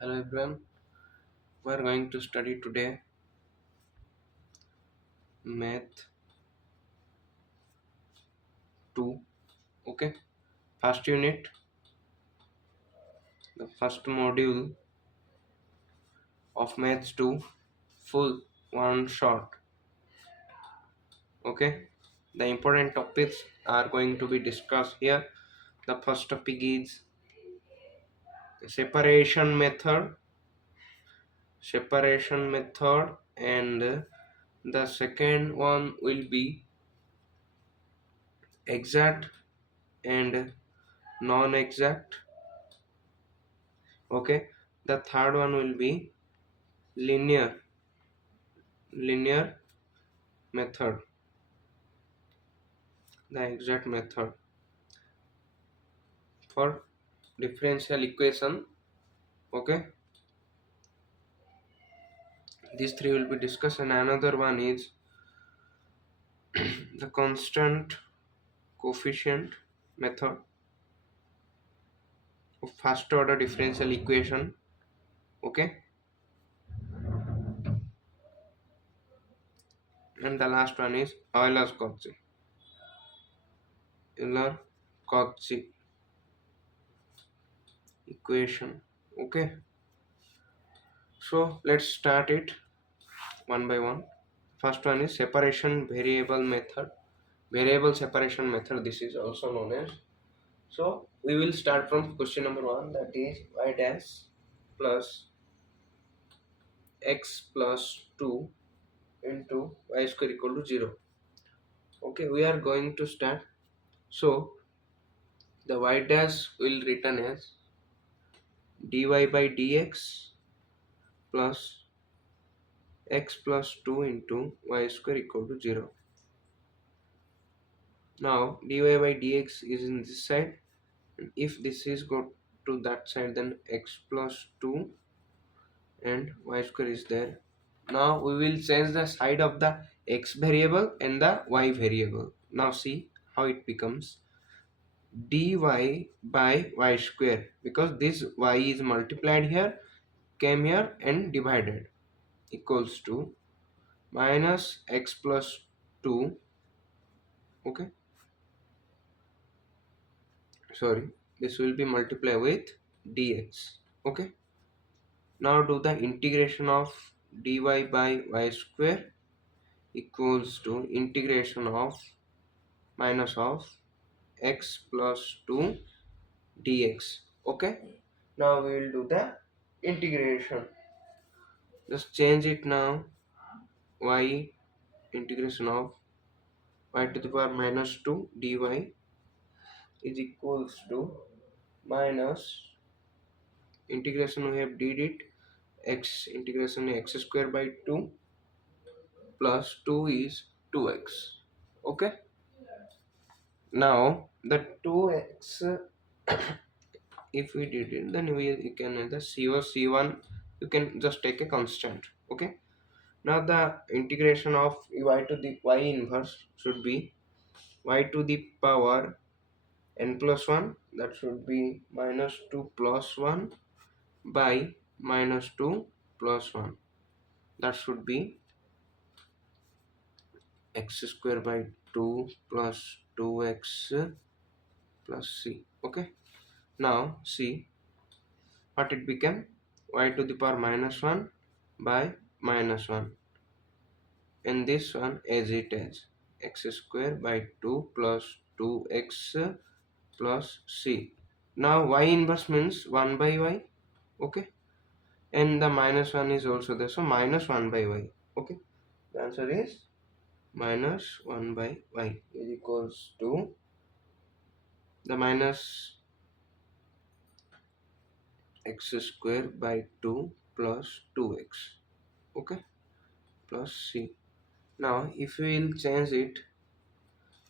Hello everyone, we are going to study today Math 2. Okay, first unit, the first module of Maths 2, full one shot. Okay, the important topics are going to be discussed here. The first topic is separation method, and the second one will be exact and non-exact. Okay, the third one will be linear method, the exact method for differential equation. Okay, these three will be discussed, and another one is the constant coefficient method of first order differential equation. Okay, and the last one is Euler-Cauchy equation. Okay, so let's start it one by one. First one is variable separation method, this is also known as. So we will start from question number 1, that is y dash plus x plus 2 into y square equal to 0. Okay, we are going to start. So the y dash will written as dy by dx plus x plus 2 into y square equal to 0. Now dy by dx is in this side, and if this is go to that side, then x plus 2 and y square is there. Now we will change the side of the x variable and the y variable. Now see how it becomes dy by y square, because this y is multiplied here, came here and divided, equals to minus x plus 2. Okay, sorry, this will be multiplied with dx. Okay, now do the integration of dy by y square equals to integration of minus of x plus 2 dx. Okay, now we will do the integration. Just change it now. Y integration of y to the power minus 2 dy is equals to minus integration, we have did it, x integration x square by 2 plus 2 is 2x. Okay, now the 2x, if we did it, then we can the c0 c1, you can just take a constant. Okay, now the integration of y to the y inverse should be y to the power n plus 1, that should be minus 2 plus 1 by minus 2 plus 1, that should be x square by 2 plus 2x plus c. Okay, now see what it became, y to the power minus 1 by minus 1, and this one as it is x square by 2 plus 2x plus c. Now y inverse means 1 by y. Okay, and the minus 1 is also there, so minus 1 by y. Okay, the answer is minus 1 by y is equals to the minus x square by 2 plus 2x. Okay, plus c. Now if we will change it,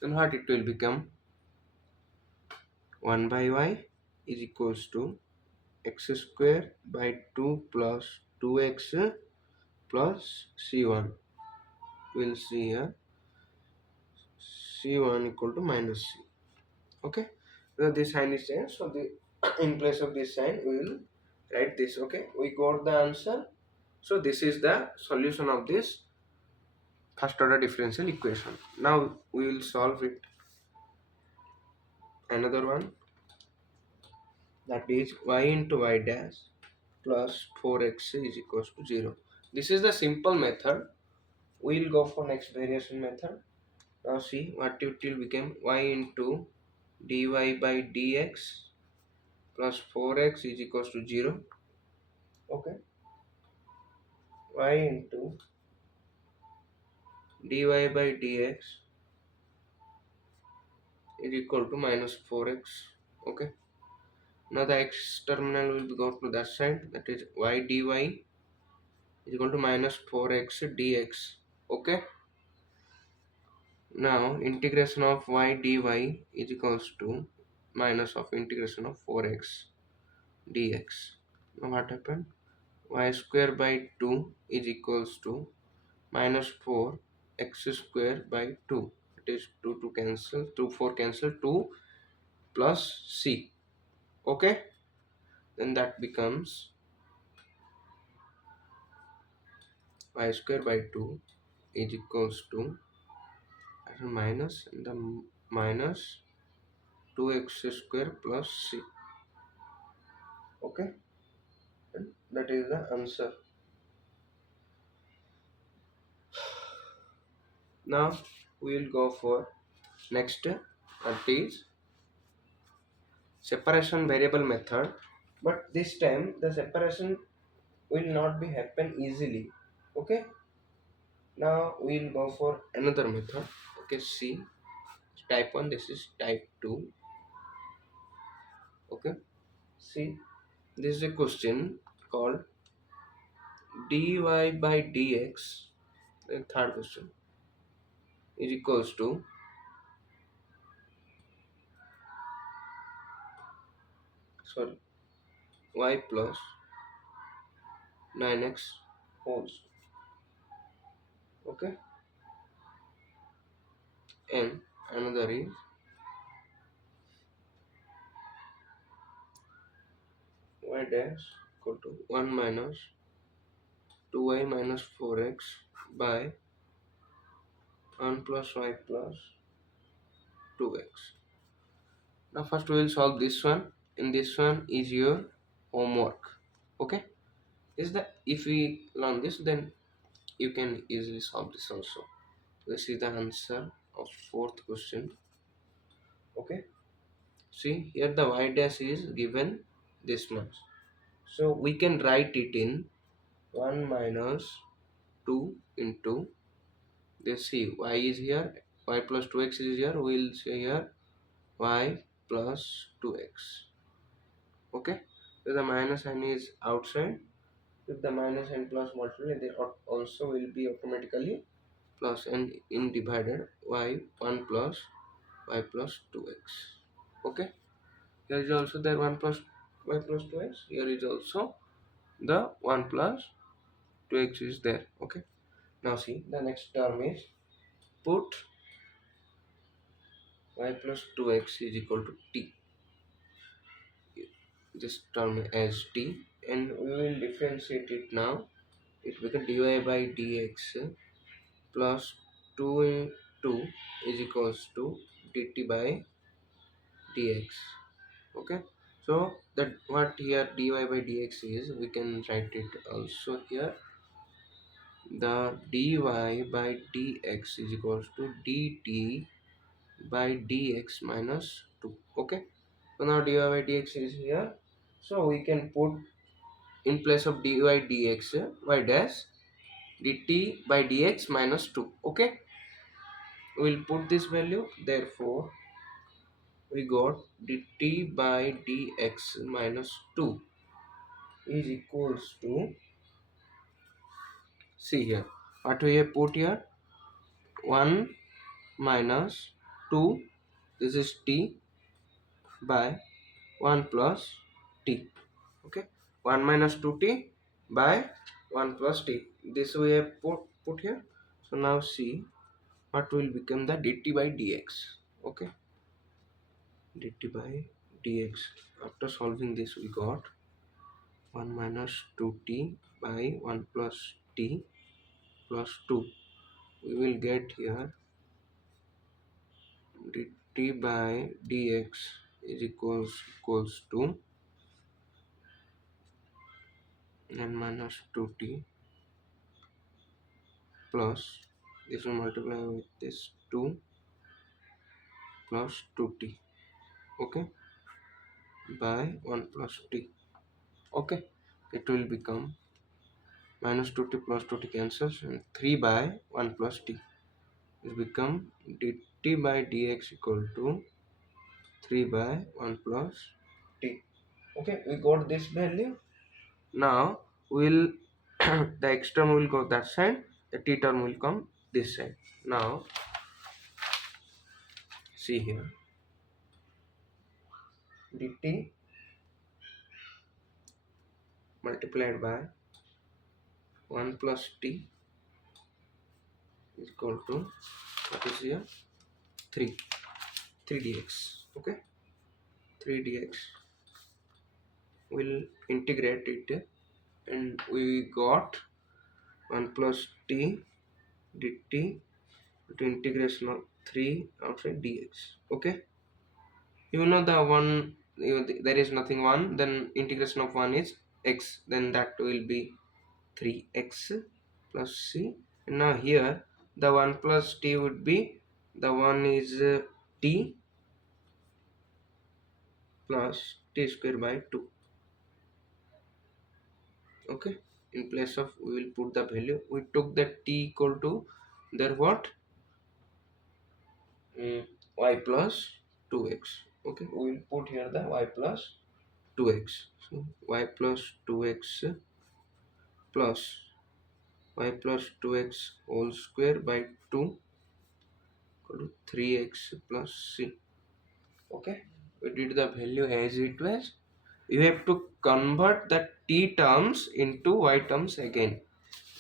then what it will become, 1 by y is equals to x square by 2 plus 2x plus c1. We'll see here c1 equal to minus c. Okay, so this sign is changed, so the in place of this sign we will write this. Okay, we got the answer. So this is the solution of this first order differential equation. Now we will solve it. Another one, that is y into y dash plus 4x is equals to 0. This is the simple method. We will go for next variation method. Now see what it will become, y into dy by dx plus 4x is equals to 0. Okay, y into dy by dx is equal to minus 4x. Okay, now the x terminal will go to that side, that is y dy is equal to minus 4x dx. Okay, now integration of y dy is equals to minus of integration of 4x dx. Now what happened, y square by 2 is equals to minus 4 x square by 2. It is 2 to cancel, 2 4 cancel, 2 plus c. Okay, then that becomes y square by 2 is equals to minus and the minus 2x square plus c. Okay, and that is the answer. Now we will go for next, that is separation variable method, but this time the separation will not be happen easily. Okay, now we will go for another method. Okay, see, type 1, this is type 2. Okay, see, this is a question called dy by dx, the third question, is equals to, sorry, y plus 9x wholes. Okay, and another is y dash equal to 1 minus 2y minus 4x by 1 plus y plus 2x. Now first we will solve this one, and this one is your homework. Okay, is that if we learn this, then you can easily solve this also. This is the answer of fourth question. Okay, see here the y dash is given this much, so we can write it in 1 minus 2 into this. See, y is here, y plus 2x is here, we will say here y plus 2x. Okay, so the minus sign is outside. If the minus and plus multiply, they also will be automatically plus, and in divided y 1 plus y plus 2x. Okay, here is also there 1 plus y plus 2x, here is also the 1 plus 2x is there. Okay, now see the next term is, put y plus 2x is equal to t, this term as t, and we will differentiate it. Now it becomes dy by dx plus 2 2 is equals to dt by dx. Okay, so that what here dy by dx is, we can write it also here, the dy by dx is equals to dt by dx minus 2. Okay, so now dy by dx is here, so we can put in place of dy dx y dash dt by dx minus 2. Okay, we will put this value, therefore we got dt by dx minus 2 is equals to, see here what we have put here, 1 minus 2, this is t, by 1 plus t. Okay, 1 minus 2t by 1 plus t, this we have put here. So now see what will become the dt by dx. Okay, dt by dx, after solving this we got 1 minus 2t by 1 plus t plus 2. We will get here dt by dx is equals to n minus 2t plus this will multiply with this 2 plus 2t, okay, by 1 plus t, okay. It will become minus 2t plus 2t cancels and 3 by 1 plus t. It become dt by dx equal to 3 by 1 plus t. Okay, we got this value. Now we'll the x term will go that side, the t term will come this side. Now see here, dt multiplied by 1 plus t is equal to what is here, 3 dx, okay. 3 dx will integrate it and we got 1 plus t dt to integration of 3 outside dx, okay. You know the one, there is nothing 1, then integration of 1 is x, then that will be 3x plus c. And now here the 1 plus t would be, the 1 is t plus t square by 2, okay. In place of, we will put the value, we took the t equal to there what, y plus 2x, okay. We will put here the y plus 2x, so y plus 2x plus y plus 2x whole square by 2 equal to 3x plus c, okay. We did the value as it was. You have to convert the t terms into y terms again.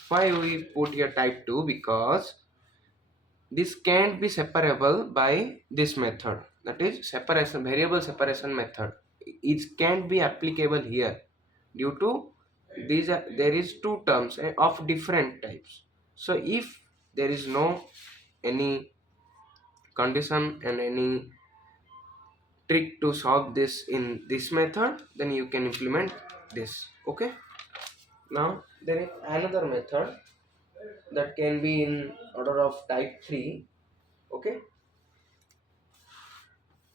Why we put here type 2? Because this can't be separable by this method, that is separation, variable separation method. It can't be applicable here due to these are, there is two terms of different types. So if there is no any condition and any trick to solve this in this method, then you can implement this, okay. Now there is another method that can be in order of type 3, okay.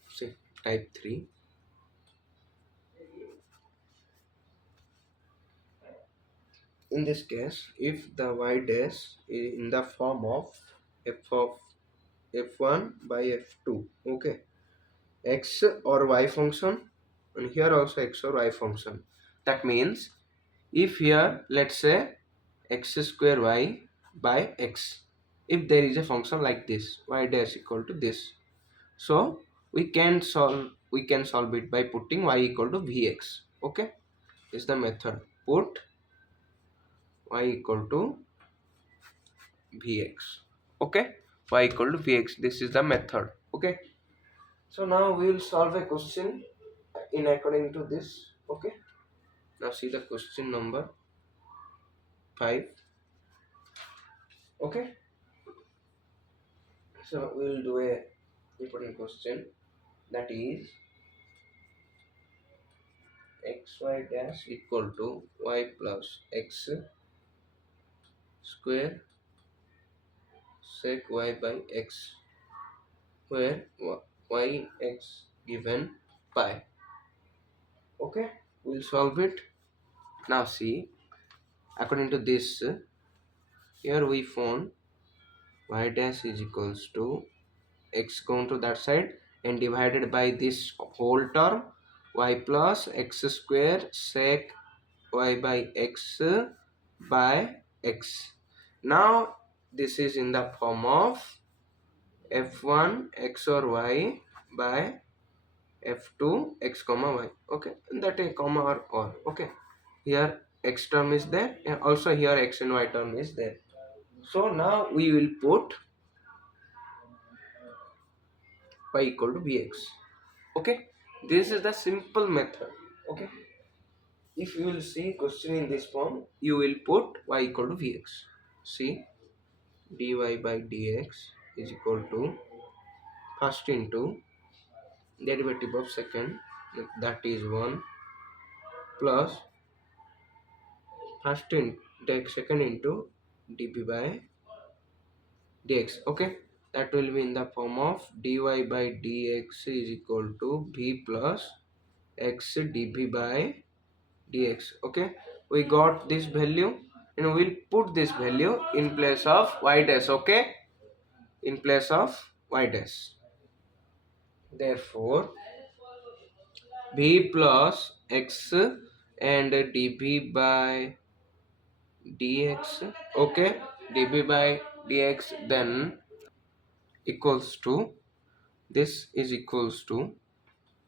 See, type 3. In this case, if the y dash is in the form of f of f1 by f2, okay, x or y function, and here also x or y function. That means if here let's say x square y by x, if there is a function like this, y dash equal to this, so we can solve it by putting y equal to vx, okay. This is the method, put y equal to vx, okay. Y equal to vx, this is the method, okay. So now we will solve a question in according to this, okay. Now see the question number 5, okay. So we will do a important question, that is xy dash equal to y plus x square sec y by x, where y x given pi, okay. We'll solve it. Now see, according to this, here we found y dash is equals to x going to that side and divided by this whole term, y plus x square sec y by x by x. Now this is in the form of f1 x or y by f2 x comma y, okay. And that a comma or okay. Here x term is there and also here x and y term is there. So now we will put y equal to bx, okay. This is the simple method, okay. if you will see question in this form, you will put y equal to vx. See, dy by dx is equal to first into derivative of second, that is 1, plus first in take second into dp by dx. Okay, that will be in the form of dy by dx is equal to v plus x dp by dx. Okay, we got this value and we'll put this value in place of y dash. Okay, in place of y dash. Therefore v plus x and dp by dx. Okay, dp by dx then equals to, this is equals to,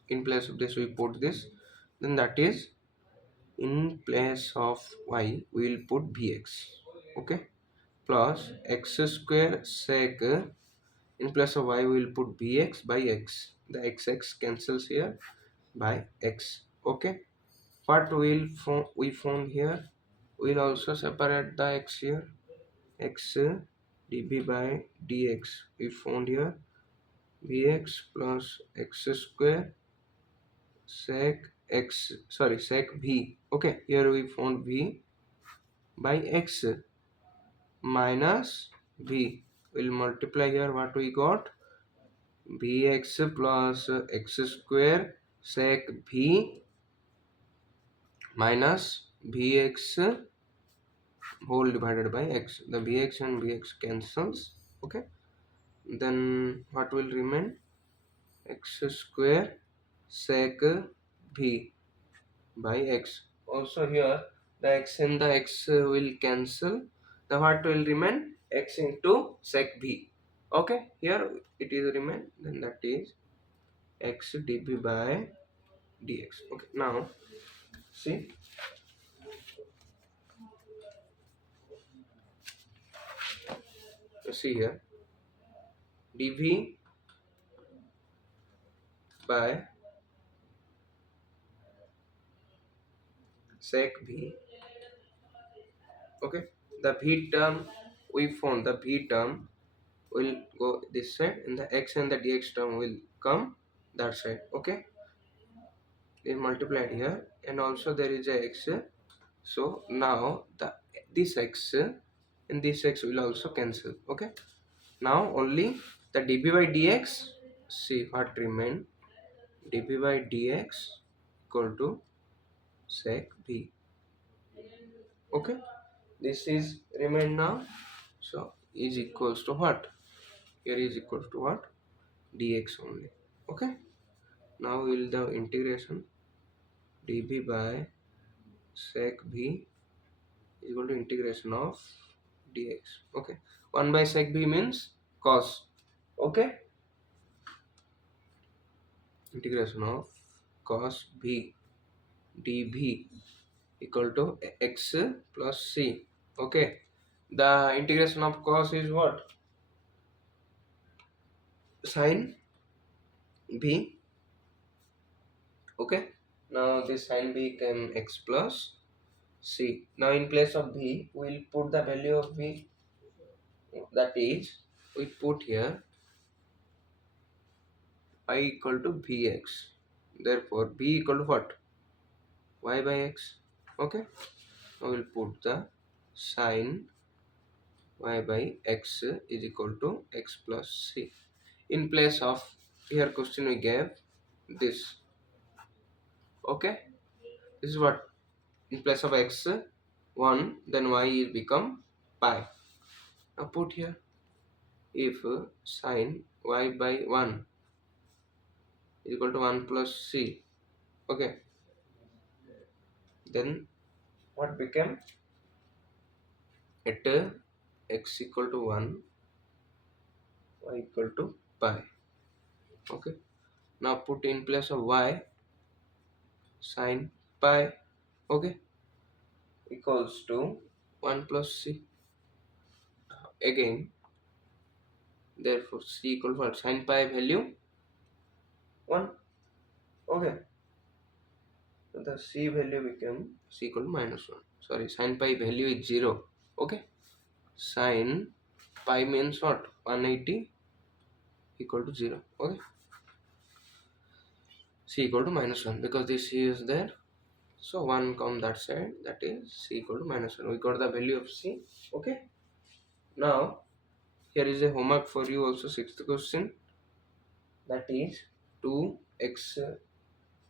in place of this we put this, then that is in place of y we will put vx. Okay, plus x square sec, in place of y we will put bx by x, the xx cancels here by x. Okay, what we found here, we'll also separate the x here, x db by dx we found here, bx plus x square sec x, sorry, sec v. Okay, here we found v by x minus v. We'll multiply here, what we got, bx plus x square sec v minus vx whole divided by x. The vx and vx cancels. Okay, then what will remain, x square sec v by x. Also here the x and the x will cancel. The what will remain, x into sec v. Okay, here it is remain, then that is x dp by dx. Okay, now see, here dv by sec v. Okay, the v term we found, the v term will go this side and the x and the dx term will come that side. Okay, is multiplied here and also there is a x, so now the this x and this x will also cancel. Okay, now only the dp by dx, see what remain, dp by dx equal to sec v. Okay, this is remain now, so is equals to what, here is equals to what, dx only. Okay, now will the integration dp by sec v is equal to integration of dx. Okay, 1 by sec v means cos. Okay, integration of cos v dv equal to x plus c. Okay, the integration of cos is what, sin v. Okay, now this sin v became x plus c. Now in place of v we will put the value of v, that is we put here y equal to vx. Therefore v equal to what, y by x. Okay, now we'll put the sin y by x is equal to x plus c. In place of, here question we gave this. Okay, this is what, in place of x 1, then y is become pi. Now put here, if sin y by 1 is equal to 1 plus c. Okay, then what became, at x equal to 1, y equal to pi. Okay, now put in place of y sin pi. Okay, equals to 1 plus c. Again, therefore c equal to what, sin pi value 1. Okay, the c value become c equal to minus 1. Sorry, sin pi value is 0. Okay, sin pi means what? 180 equal to 0. Okay, c equal to minus 1 because this c is there, so 1 come that side, that is c equal to minus 1. We got the value of c. Okay, now here is a homework for you also, sixth question, that is 2x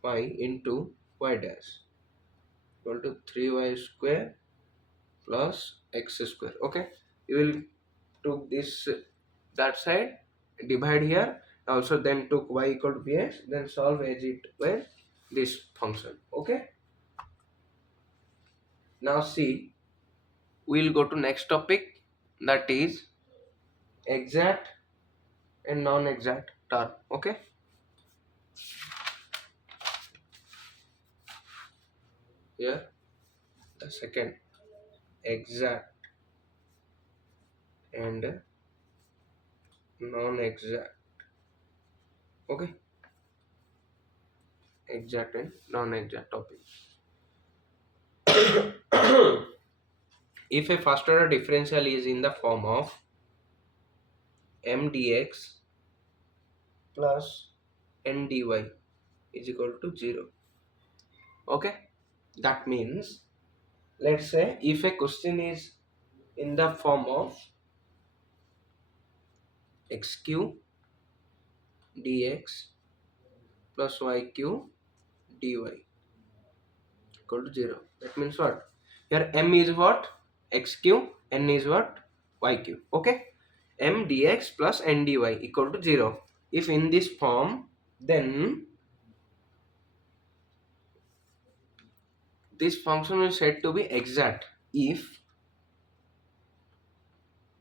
y into y dash equal to 3y square plus x square. Okay, you will took this that side, divide here, also then took y equal to bx, then solve as it were this function. Okay, now see, we'll go to next topic, that is exact and non-exact term. Okay, here the second, exact and non-exact. Okay, exact and non-exact topic. If a first order differential is in the form of m dx plus n dy is equal to 0. Okay, that means, let's say if a question is in the form of xq dx plus yq dy equal to 0, that means what? Here m is what? Xq, n is what? Yq. Okay, m dx plus n dy equal to 0. If in this form, then this function is said to be exact. If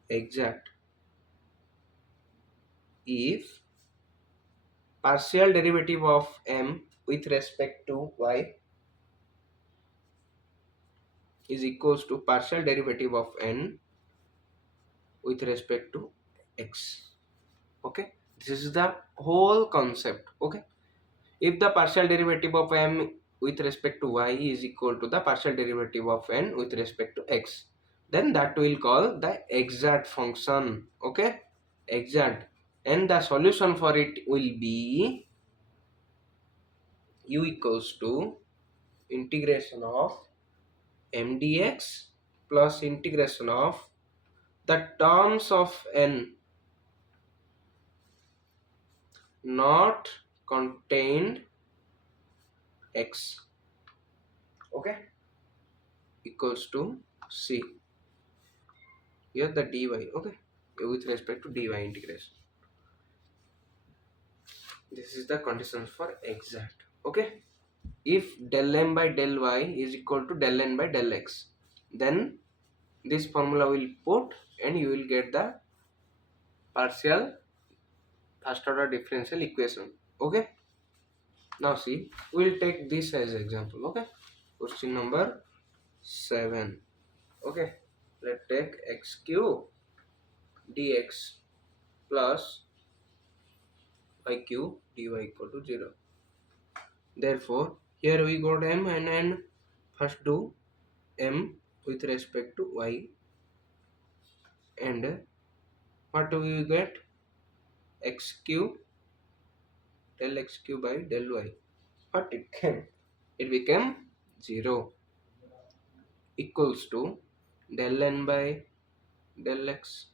exact, if partial derivative of m with respect to y is equals to partial derivative of n with respect to x. Okay, this is the whole concept. Okay, if the partial derivative of m with respect to y is equal to the partial derivative of n with respect to x, then that will call the exact function. Okay, exact, and the solution for it will be u equals to integration of m dx plus integration of the terms of n not contained x. Okay, equals to c, here the dy. Okay, with respect to dy integration, this is the conditions for exact. Okay, if del m by del y is equal to del n by del x, then this formula will put and you will get the partial first order differential equation. Okay, now see, we will take this as example. Okay, question number 7. Okay, let's take xq dx plus yq dy equal to 0. Therefore, here we got m and n. First do m with respect to y, and what do we get? xq del xq by del y. What it came? It became 0 equals to del n by del x,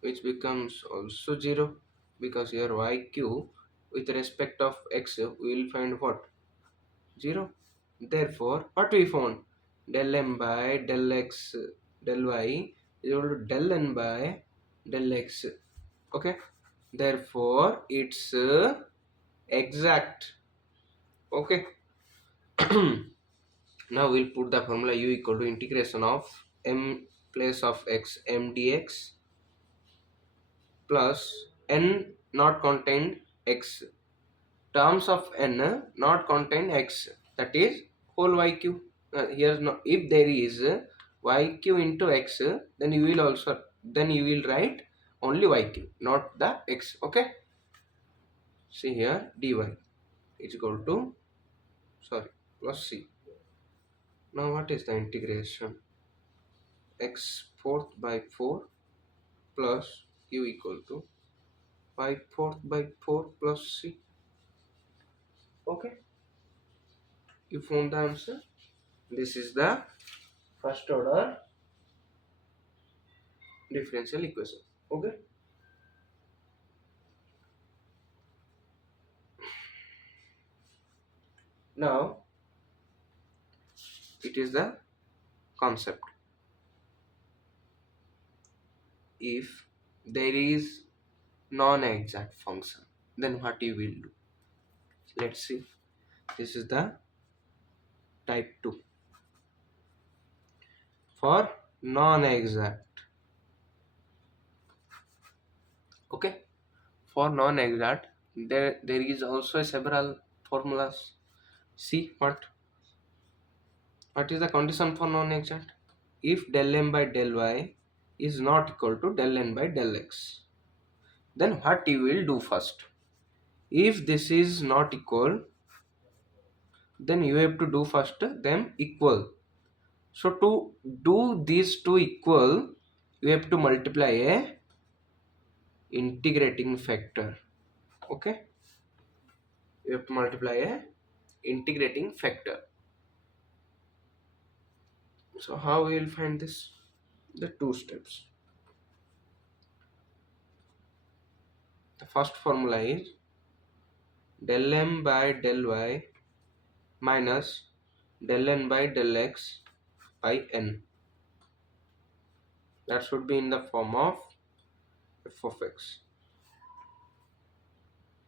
which becomes also 0 because here yq with respect of x we will find what? 0. Therefore, what we found? Del m by del x del y is equal to del n by del x. Okay, therefore it's exact. Okay, now we'll put the formula u equal to integration of m place of x m dx plus n not contained x terms of n not contain x, that is whole yq. Here's no, if there is yq into x, then you will also, then you will write only yq, not the x. Okay, see here dy is equal to sorry, plus c. Now what is the integration? X fourth by 4 plus q equal to y fourth by 4 plus c. Okay, you found the answer. This is the first order differential equation. Okay, now it is the concept. If there is non-exact function, then what you will do? Let's see. This is the type 2. For non-exact, okay, for non-exact there is also several formulas. See what is the condition for non-exact? If del m by del y is not equal to del n by del x, then what you will do first? If this is not equal, then you have to do first them equal. So to do these two equal, you have to multiply a integrating factor. Okay, you have to multiply a integrating factor. So how we will find this? The two steps. The first formula is del m by del y minus del n by del x by n. That should be in the form of f of x.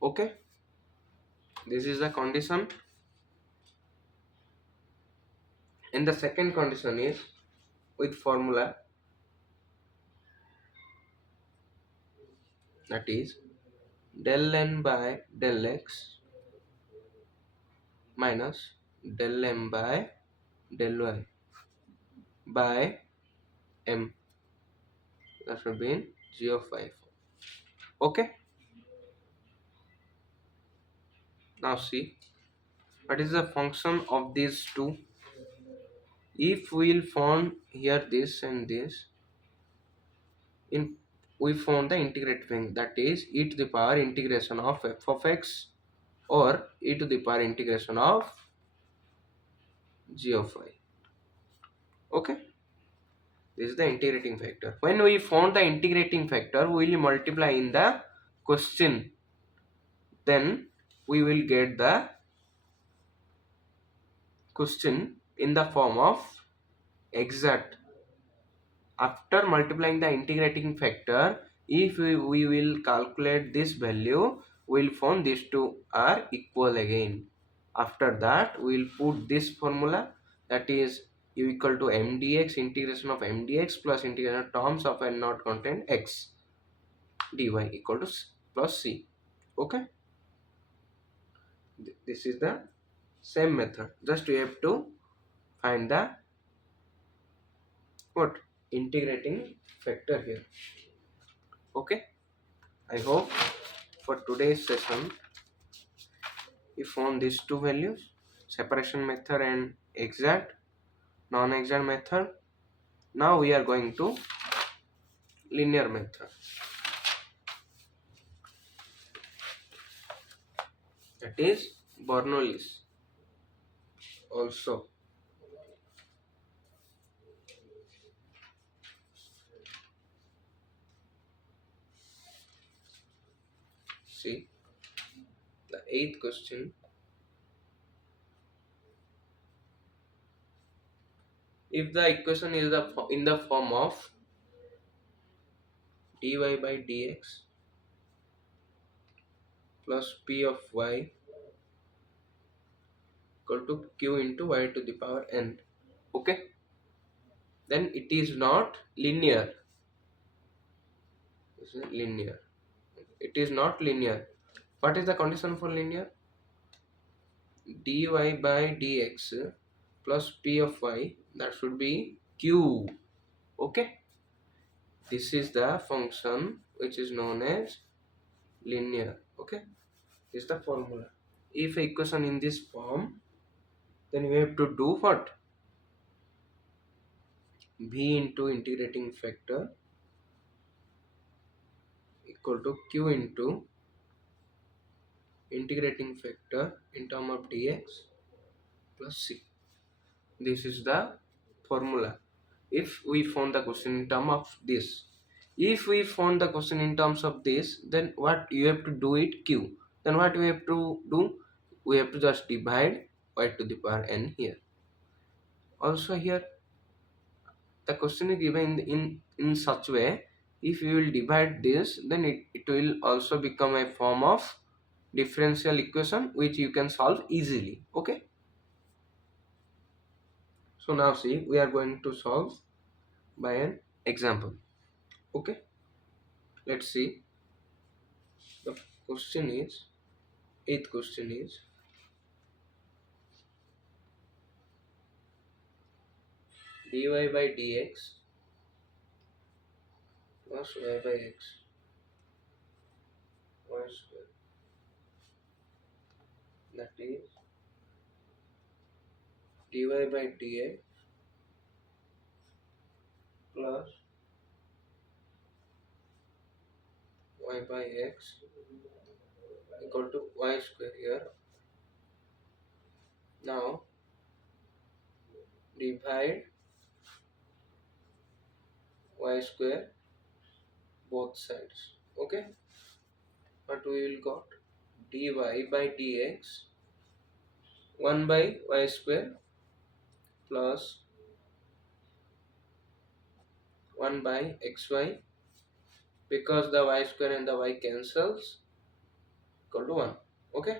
Okay, this is the condition. And the second condition is with formula, that is del n by del x minus del m by del y by m. That should be in g of y. Okay, now see what is the function of these two. If we will find here this and this, in we found the integrating, that is e to the power integration of f of x or e to the power integration of g of y. Okay, this is the integrating factor. When we found the integrating factor, we will multiply in the question, then we will get the question in the form of exact. After multiplying the integrating factor, if we will calculate this value, we will find these two are equal again. After that, we will put this formula, that is u equal to m dx, integration of m dx plus integration of terms of n not contain x dy equal to plus c. Okay, this is the same method. Just you have to find the what integrating factor here. Okay, I hope for today's session we found these two values, separation method and exact non-exact method. Now we are going to linear method, that is Bernoulli's also. See the eighth question. If the equation is in the form of dy by dx plus p of y equal to q into y to the power n, okay, then it is not linear. This is linear. It is not linear. What is the condition for linear? Dy by dx plus p of y, that should be q. Okay, this is the function which is known as linear. Okay, this is the formula. If equation in this form, Then we have to do what? V into integrating factor equal to Q into integrating factor in term of dx plus C. This is the formula. If we found the question in term of this, if we found the question in terms of this, then what you have to do it Q. Then what we have to do? We have to just divide y to the power n here. Also here the question is given in such way, if you will divide this, then it will also become a form of differential equation which you can solve easily. Okay, so now see, we are going to solve by an example. Okay, let's see. The question is, eighth question is, dy by dx plus y by x y square, that is dy by dx plus y by x equal to y square here. Now divide y square both sides. Okay, what we will got? Dy by dx 1 by y square plus 1 by xy, because the y square and the y cancels, equal to 1. Okay,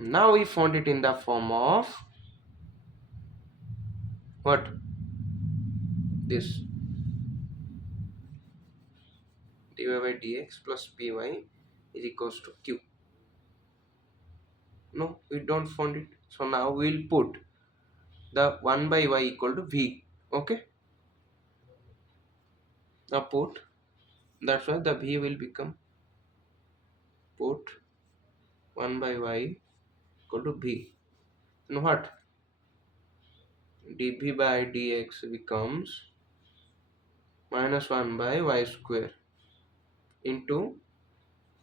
now we found it in the form of what? This dy by dx plus py is equals to q. No, we don't found it, so now we'll put the 1 by y equal to v. Okay, now put, that's why the v will become, put 1 by y equal to v, and what? dv by dx becomes minus 1 by y square into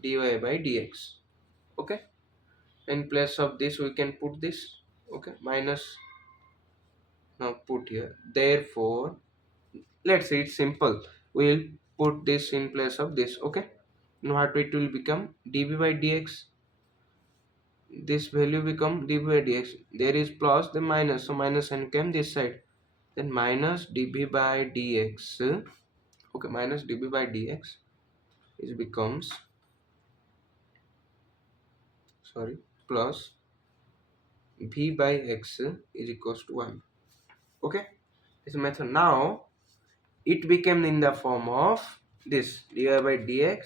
dy by dx. Okay, in place of this we can put this. Okay, minus, now put here, therefore let's say it's simple, we'll put this in place of this. Okay, now what it will become? dv by dx, this value become dv by dx, there is plus the minus, so minus n came this side, then minus dv by dx. Okay, minus dv by dx is becomes, sorry, plus v by x is equals to 1. Okay, this method, now it became in the form of this dy by dx.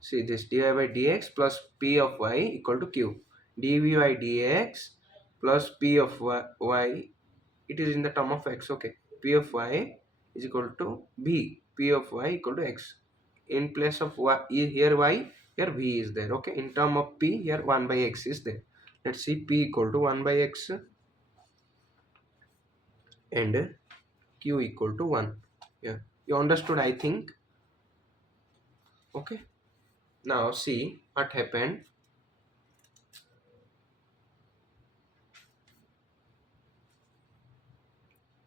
See this dy by dx plus p of y equal to q. dv by dx plus p of y, it is in the term of x. Okay, p of y is equal to v, p of y equal to x. In place of y, here y, here v is there. Okay, in term of p, here 1 by x is there. Let's see, p equal to 1 by x and q equal to 1. Yeah, you understood, I think. Okay, now see what happened.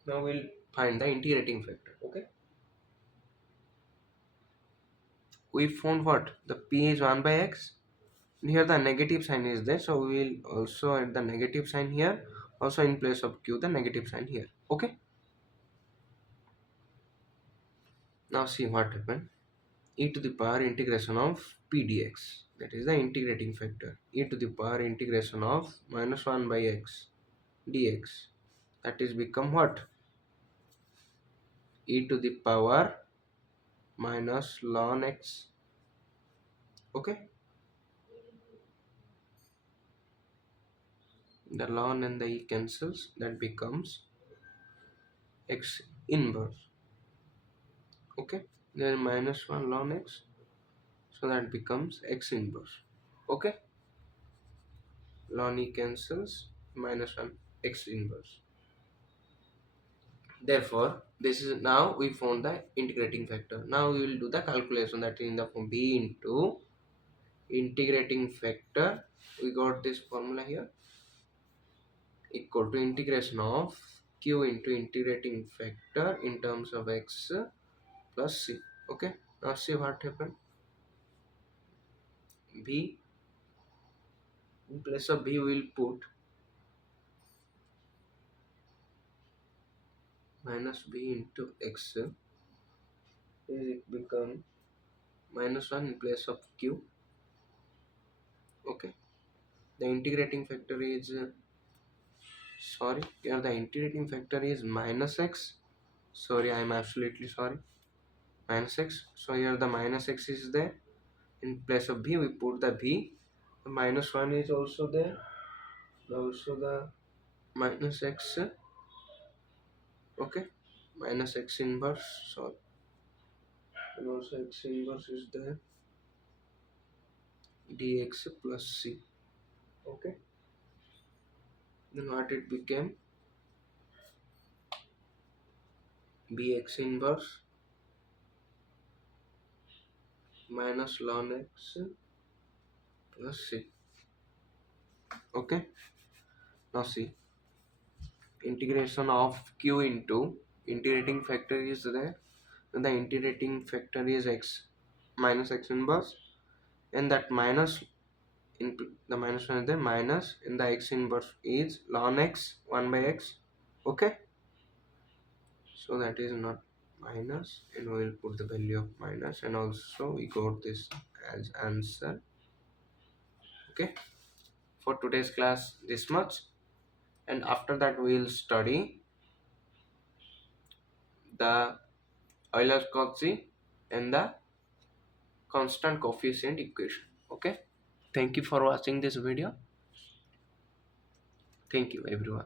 Now we'll find the integrating factor. Okay, we found what? The p is 1 by x. Here the negative sign is there, so we will also add the negative sign here. Also in place of q, the negative sign here. Okay, now see what happened. E to the power integration of p dx, that is the integrating factor. E to the power integration of minus 1 by x dx, that is become what? E to the power minus ln x. Okay, the ln and the e cancels, that becomes x inverse. Okay, then minus 1 ln x, so that becomes x inverse. Okay, ln e cancels, minus 1 x inverse. Therefore, this is now we found the integrating factor. Now we will do the calculation, that is in the form b into integrating factor. We got this formula here, equal to integration of q into integrating factor in terms of x plus c. Okay, now see what happened. B, in place of b we will put minus b into x, it become minus 1 in place of q. Okay, the integrating factor is sorry, here the integrating factor is minus x. Sorry, I am absolutely sorry, minus x. So here the minus x is there, in place of b we put the b. The minus 1 is also there, also the minus x. Okay, minus x inverse, sorry, and also x inverse is there, dx plus c. Okay, then what it became, bx inverse minus ln x plus c. Okay, now see, integration of q into integrating factor is there, and the integrating factor is x minus x inverse, and that minus in the minus one is there, minus in the x inverse is ln x 1 by x. Okay, so that is not minus, and we will put the value of minus, and also we got this as answer. Okay, for today's class this much, and after that we will study the Euler-Cauchy and the constant coefficient equation. Okay, thank you for watching this video. Thank you everyone.